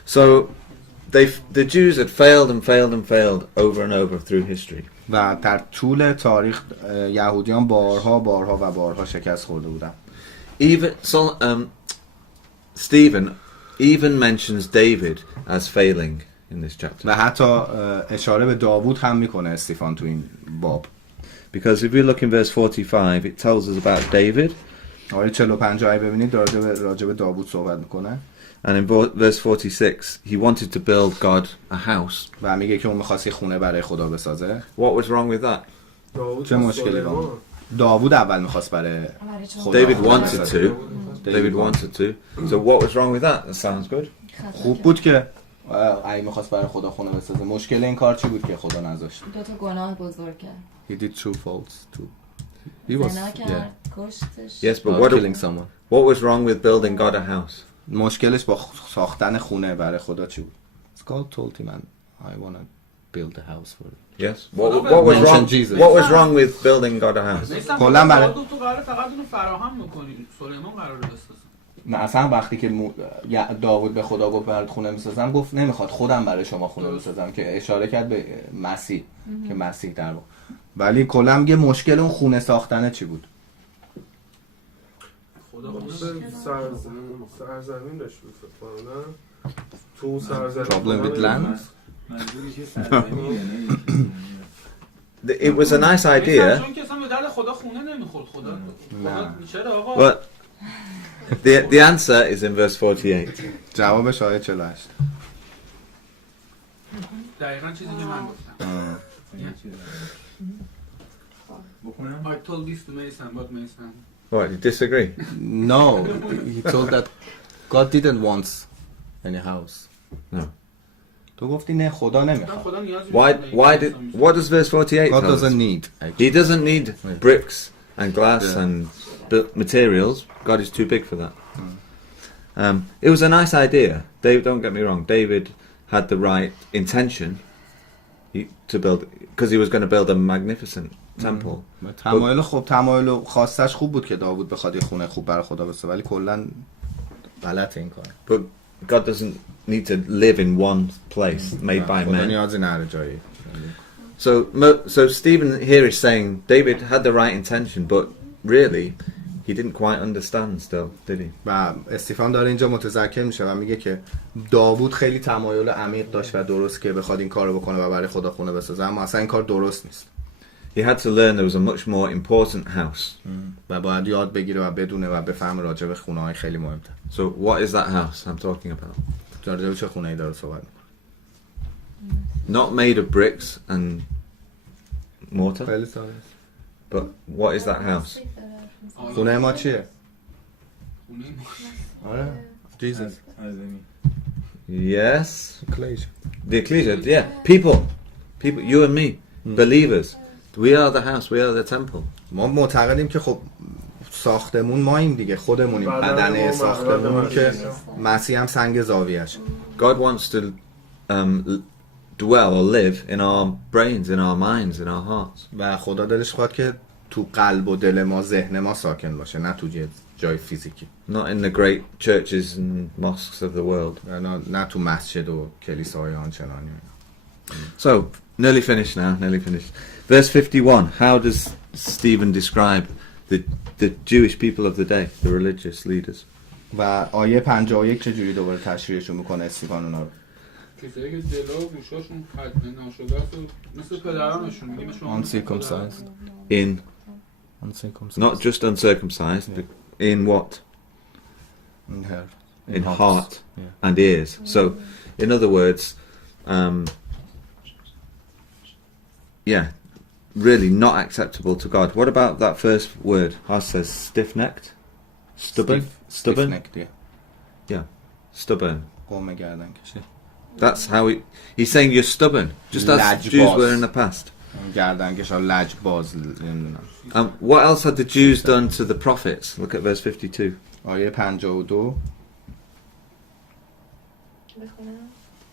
So the Jews had failed and failed and failed over and over through history. و در طول تاریخ یهودیان بارها شکست خورده بودن. Stephen even mentions David as failing in this chapter. و حتی اشاره به داوود هم میکنه استیفان تو این باب. Because if you look in verse 45, it tells us about David. آیه 45 آیه ببینید راجع به داوود صحبت میکنه. And in verse 46, he wanted to build God a house. و میگه که اون می‌خواست خونه برای خدا بسازه. What was wrong with that? چه مشکلی بود؟ داوود اول می‌خواست برای خدا. David wanted to. So what was wrong with that? That sounds good. خوب بود که اگه می‌خواست برای خدا خونه بسازه. مشکل این کار چی بود که خدا نذاشت؟ دو تا گناه بزرگ کرد. He did two faults too. Yes, but what was wrong with building God a house? مشکلش با ساختن خونه برای خدا چی بود؟ God told him, I want to build a house for you. Yes. What was wrong with building God a house? کلا برای تو قراره فقط اونو فراهم می‌کنی. سلیمان قراره بسازه. نه اصلا وقتی که داوود به خدا گفت برات خونه می‌سازم گفت نمیخواد خودم برای شما خونه بسازم که اشاره کرد به مسیح که مسیح در واقع. ولی کلا میگه مشکل اون خونه ساختنه چی بود؟ سرزمینش بود فکر کنم. تو سرزمین problem with land. It was a nice idea. چون که اصلا به درد خدا خونه نمیخورد خدا. چرا آقا؟ But the answer is in verse 48. جوابش آیه 48. دقیقاً چیزی که من گفتم. I told this to Mason, but Mason. What, you disagree? No, he told that God didn't want any house. No. تو گفتی نه خدا نمیخواد. خدا نیازی Why did, what does verse 48 God tell us? doesn't need. He doesn't need bricks and glass and materials. God is too big for that. It was a nice idea. David, don't get me wrong, David had the right intention to build, because he was going to build a magnificent temple. تمایل خوب، تمایل و خواستش خوب بود که داوود بخواد یه خونه خوب برای خدا بسازه، ولی کلا غلط این کار. But God doesn't need to live in one place made by خدا men. نیازی نداره جایی. So Stephen here is saying David had the right intention, but really he didn't quite understand still, did he? و استیفان داره اینجا متذکر میشه و میگه که داوود خیلی تمایل عمیق داشت و درست که بخواد این کارو بکنه و برای خدا خونه بسازه، اما اصلا این کار درست نیست. He had to learn there was a much more important house. و باید یاد بگیره و بدونه و بفهمه راجع به خونه‌های خیلی مهم‌تر. So what is that house I'm talking about? راجع به چه خونه‌ای داره صحبت می‌کنه؟ Not made of bricks and mortar. خیلی ساده. But what is that house? خونه ما چیه؟ آره. Jesus. Yes. The ecclesia. Yeah. People, you and me, believers. We are the house. We are the temple. ما معتقدیم که خب ساختمون ماییم دیگه، خودمونیم، بدنه ساختمون که مسیح هم سنگ زاویه‌اش. God wants to dwell or live in our brains, in our minds, in our hearts. و خدا دلش خواهد که تو قلب و دل ما، ذهن ما ساکن باشه، نه تو جای فیزیکی. Not in the great churches and mosques of the world. نه تو مسجد و کلیساهای آنچنانی. So, nearly finished now, nearly finished. Verse 51, how does Stephen describe the Jewish people of the day, the religious leaders? و آیه 51 چجوری دوباره تشریحشون میکنه استیفان اونا رو؟ کسایی که دلا و گوشاشون ختنه ناشده است و مثل پدرانشون میگیم شما uncircumcised. In not just uncircumcised, but in what? In heart. In heart and ears. So, in other words, really not acceptable to God. What about that first word? Ours says stiff-necked, stubborn, stubborn. Stiff-necked, yeah, stubborn. قوم گردن کشی. That's how he's saying you're stubborn, just as Jews were in the past. گردن کشا لج باز نمیدونم. What else had the Jews done to the prophets? Look at verse 52. آیه 52.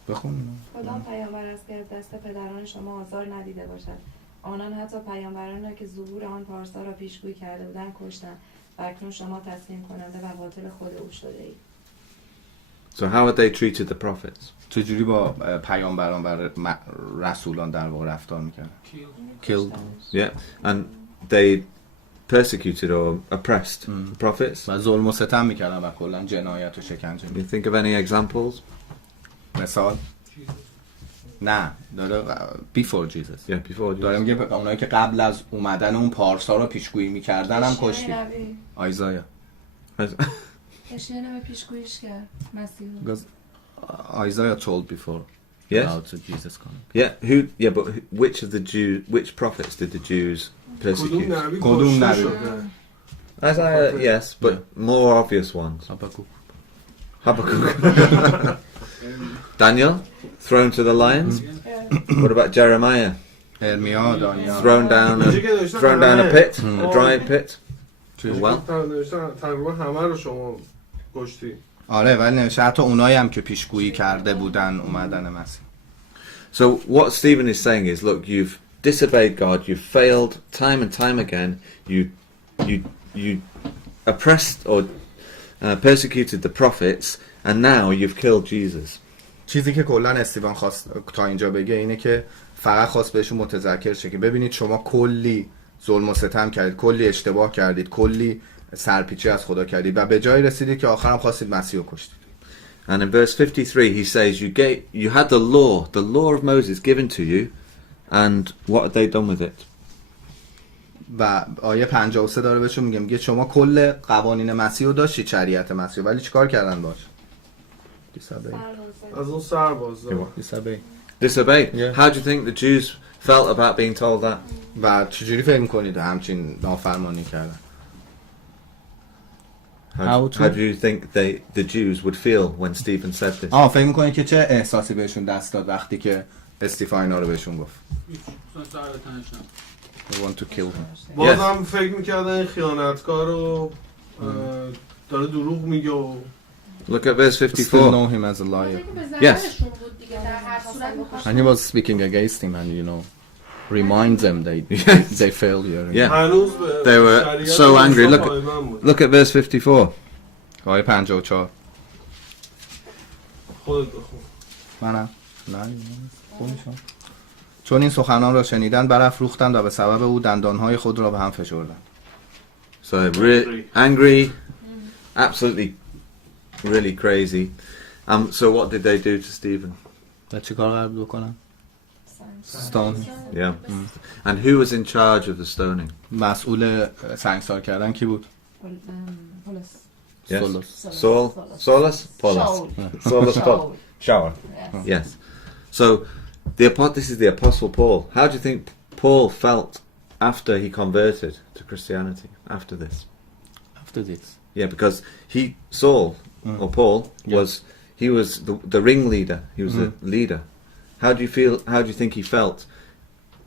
بخون. کدام پیامبر است که دست پدران شما آزار ندیده باشد؟ آنان حتی پیامبران را که ظهور آن پارسا را پیشگویی کرده بودند کشتند و اکنون شما تسلیم کننده و قاتل خود او شده اید. So how had they treated the prophets? چجوری با پیامبران و رسولان در واقع رفتار میکردن؟ Killed. Yeah, and they persecuted or oppressed the prophets. و ظلم و ستم میکردن و کلا جنایت و شکنجه. Do you think of any examples? مثال؟ نه، داره before Jesus. Yeah, before Jesus. داره میگه اونایی که قبل از اومدن اون پارسا رو پیشگویی میکردن هم کشتی. آیزایا. اشیاء نبی پیشگوییش کرد مسیح. Because Isaiah told before about Jesus coming. Yeah, but which of the Jews, which prophets did the Jews persecute? کدوم نبی؟ Isaiah, yes, but more obvious ones. Habakkuk. Daniel, thrown to the lions. What about Jeremiah? Thrown down a pit, a dry pit. Well. تقریبا همه رو شما کشتی. آره ولی نمیشه حتی اونایی هم که پیشگویی کرده بودن اومدن مسیح. So what Stephen is saying is, look, you've disobeyed God, you've failed time and time again, you oppressed or persecuted the prophets, and now you've killed Jesus. چیزی که کلا استیفان خواست تا اینجا بگه اینه که فقط خواست بهشون متذکر شه که ببینید شما کلی ظلم و ستم کردید، کلی اشتباه کردید، کلی سرپیچی از خدا کردید و به جایی رسیدید که آخرام خواستید مسیح رو کشتید. And in verse 53 he says you had the law of Moses given to you, and what had they done with it? و آیه 53 داره بهشون میگه شما کل قوانین مسیح رو داشتید، شریعت مسیح، ولی چیکار کردن باش؟ از اون سرباز disobeyed. Yeah. How do you think the Jews felt about being told that? و چجوری فکر میکنید همچین نافرمانی کردن؟ How do you think the Jews would feel when Stephen said this? فکر میکنید که چه احساسی بهشون دست داد وقتی که استیفان اینا رو بهشون گفت؟ They want to kill him. بازم فکر میکردن این خیانتکار رو داره دروغ میگه و Look at verse 54. Still know him as a liar. Yes. And he was speaking against him, and you know, reminds them they failed. Yeah. They were so angry. Look at verse 54. آیه 54. خودت بخون. منم نه خودشون چون این سخنان را شنیدن برافروختند و به سبب او دندانهای خود را به هم فشردند. So angry, absolutely, really crazy. So what did they do to Stephen? چه کار قرار بکنن؟ Stone. Yeah. And who was in charge of the stoning? مسئول سنگسار کردن کی بود؟ Yes. Saul. Saulus? Paulus. Saulus Paul. Shower. Yes. So this is the Apostle Paul. How do you think Paul felt after he converted to Christianity? After this? After this? Yeah, because Saul or Paul was the ringleader. He was the leader. How do you think he felt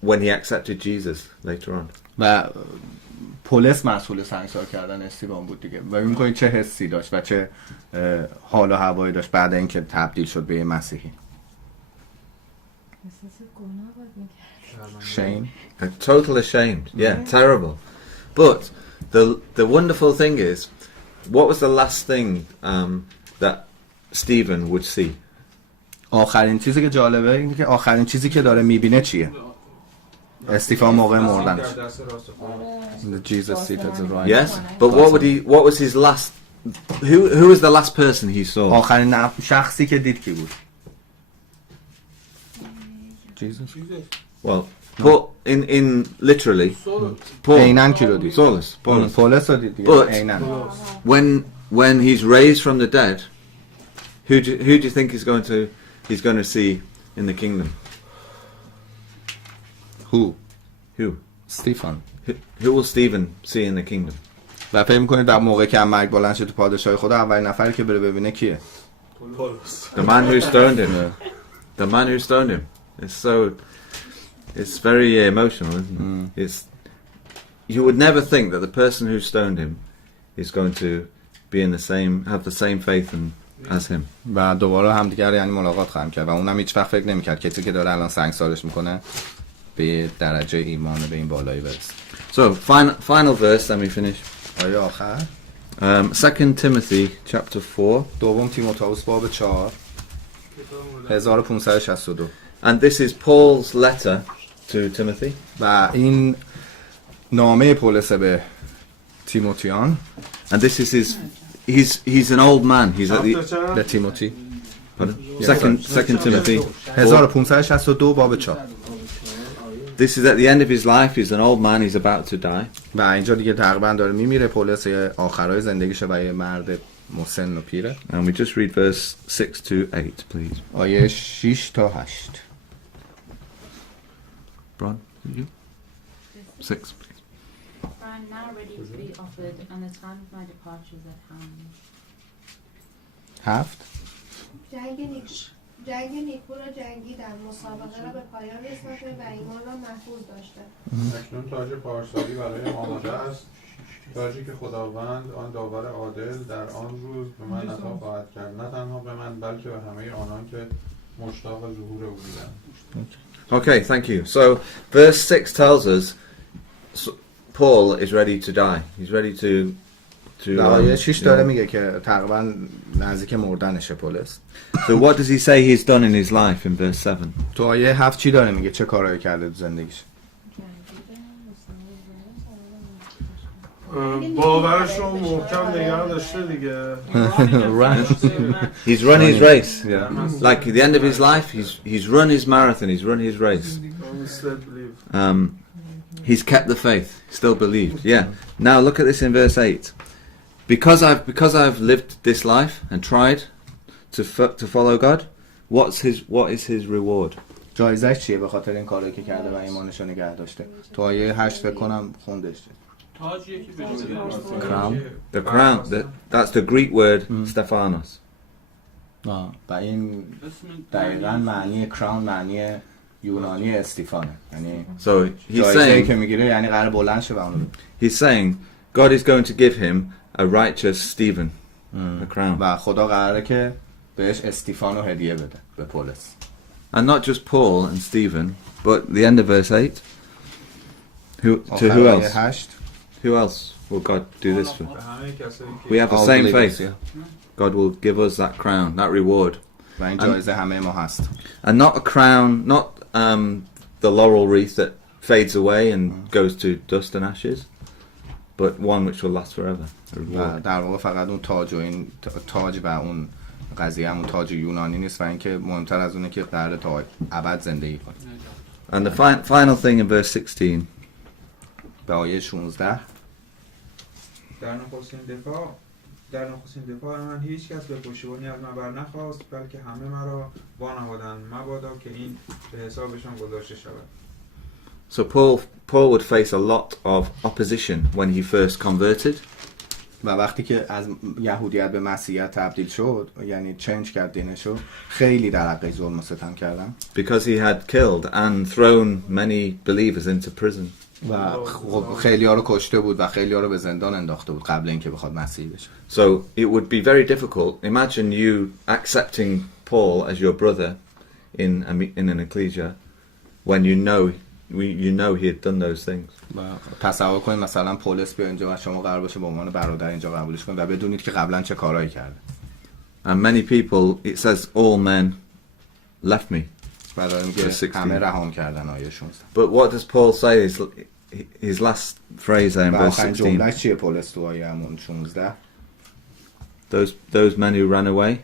when he accepted Jesus later on? و پولس مسئول سنگسار کردن استیفان بود دیگه. و می‌گویید چه حسی داشت و چه حال و هوایی داشت بعد اینکه تبدیل شد به مسیحی. Shame. Total ashamed. Yeah, terrible. But the wonderful thing is, what was the last thing that Stephen would see? آخرین چیزی که جالبه اینه که آخرین چیزی که داره میبینه چیه؟ استیفان موقع مردنش. Jesus seated at the right. Yes, but what was his last? Who was the last person he saw? آخرین شخصی که دید کی بود؟ Jesus. Well, Paul, in literally, Paul. عیناً کی رو دید؟ Paulus رو دید دیگه. But عیناً. when he's raised from the dead, who do you think he's going to see in the kingdom? Who? Stephen. Who will Stephen see in the kingdom? و فکر می‌کنید در موقعی که مرگ بلند شد تو پادشاهی خدا اولین نفری که بره ببینه کیه؟ The man who stoned him. The man who stoned him. It's very emotional, isn't it? You would never think that the person who stoned him is going to be have the same faith as him. و دوباره همدیگر یعنی ملاقات خواهم کرد و اونم هیچ وقت فکر نمی‌کرد کسی که داره الان سنگسارش میکنه به درجه ایمان به این بالایی برسه. So final verse, let me finish. آیه آخر. 2 Timothy chapter 4. دوم تیموتائوس باب 4. 1562. And this is Paul's letter to Timothy. و این نامه پولس به تیموتیان. And this is he's an old man. He's at the Timothy. Pardon? Second Timothy. 1562 باب 4. This is at the end of his life. He's an old man. He's about to die. و اینجا دیگه تقریبا داره میمیره پولس آخرای زندگیشه و یه مرد مسن و پیره. And we just read verse 6 to 8, please. آیه 6 تا 8. Bron, you? 6, please. For I am now ready to be offered, and the time of my departure is at hand. 7. جنگ نیکو را جنگیدم، مسابقه را به پایان رساندم و ایمان را محفوظ داشتم. اکنون تاج پارسایی برای آماده است، تاجی که خداوند آن داور عادل در آن روز به من عطا خواهد کرد، نه تنها به من بلکه به همه آنان که مشتاق ظهور او بودند. Okay, thank you. So verse 6 tells us Paul is ready to die. He's ready to آیه 6 داره میگه که تقریبا نزدیک مردنشه پولس. So what does he say he's done in his life in verse 7? تو آیه 7 چی داره میگه چه کارایی کرده تو زندگیش؟ باورش رو محکم نگه داشته دیگه. He's run his race. Like at the end of his life, he's run his marathon. He's run his race. He's kept the faith. Still believed. Yeah. Now look at this in verse 8. Because I've lived this life and tried to follow God, what is his reward? جایزش چیه به خاطر این کاری که کرده و ایمانش رو نگه داشته؟ تو آیه 8 فکر کنم خوندش. تاجیه که بهش Crown. The crown, that's the Greek word Stephanos. و این دقیقاً معنی کراون معنی یونانی استیفانه. یعنی So he's جایزه‌ای که saying, میگیره یعنی قرار بلند شه و اونو he's saying God is going to give him a righteous Stephen, a crown. و خدا قراره که بهش استیفانو هدیه بده به پولس. And not just Paul and Stephen, but the end of verse 8. To who آیه else? 8 Who else will God do this for? به همه کسایی که We have the All same believers, faith. yeah. God will give us that crown, that reward. و این جایزه همه ما هست. And not a crown, not the laurel wreath that fades away and goes to dust and ashes, but one which will last forever. A و reward. در واقع فقط اون تاج و این تاج و اون قضیه همون تاج یونانی نیست و اینکه مهمتر از اونه که قراره تا ابد زندگی کنه. And the final thing in verse 16. به آیه 16 در نخستین دفاع من هیچ کس به پشتیبانی از من بر نخواست، بلکه همه مرا وانهادند، مبادا که این به حسابشان گذاشته شود. So Paul would face a lot of opposition when he first converted. و وقتی که از یهودیت به مسیحیت تبدیل شد، یعنی چنج کرد دینشو، خیلی در حقش ظلم و ستم کردن. Because he had killed and thrown many believers into prison. و خیلی ها رو کشته بود و خیلی ها رو به زندان انداخته بود قبل اینکه بخواد مسیحی بشه. So it would be very difficult. Imagine you accepting Paul as your brother in an ecclesia when you know he had done those things. و تصور کنید مثلا پولس به اینجا و شما قرار باشه به عنوان برادر اینجا قبولش کنید و بدونید که قبلا چه کارهایی کرده. And many people, it says all men left me. و داره میگه همه رهام کردن آیه 16. But what does Paul say is his last phrase there in و verse آخرین 16? جمله‌اش چیه پولس تو آیه همون 16؟ Those men who ran away,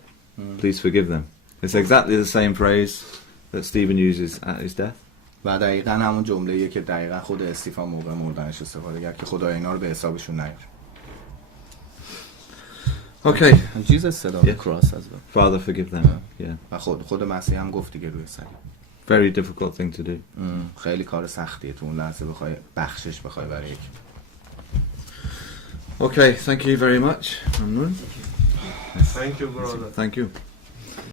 please forgive them. It's exactly the same phrase that Stephen uses at his death. و دقیقاً همون جمله‌ایه که دقیقاً خود استیفان موقع مردنش استفاده کرد که خدا اینا رو به حسابشون نیاره. Okay. And Jesus said on the cross as well. Father, forgive them. Yeah. و خود مسیح هم گفت دیگه روی صلیب. Very difficult thing to do. خیلی کار سختیه تو اون لحظه بخوای بخشش بخوای برای یکی. Okay, thank you very much. Amrun. Thank you, brother. Thank you.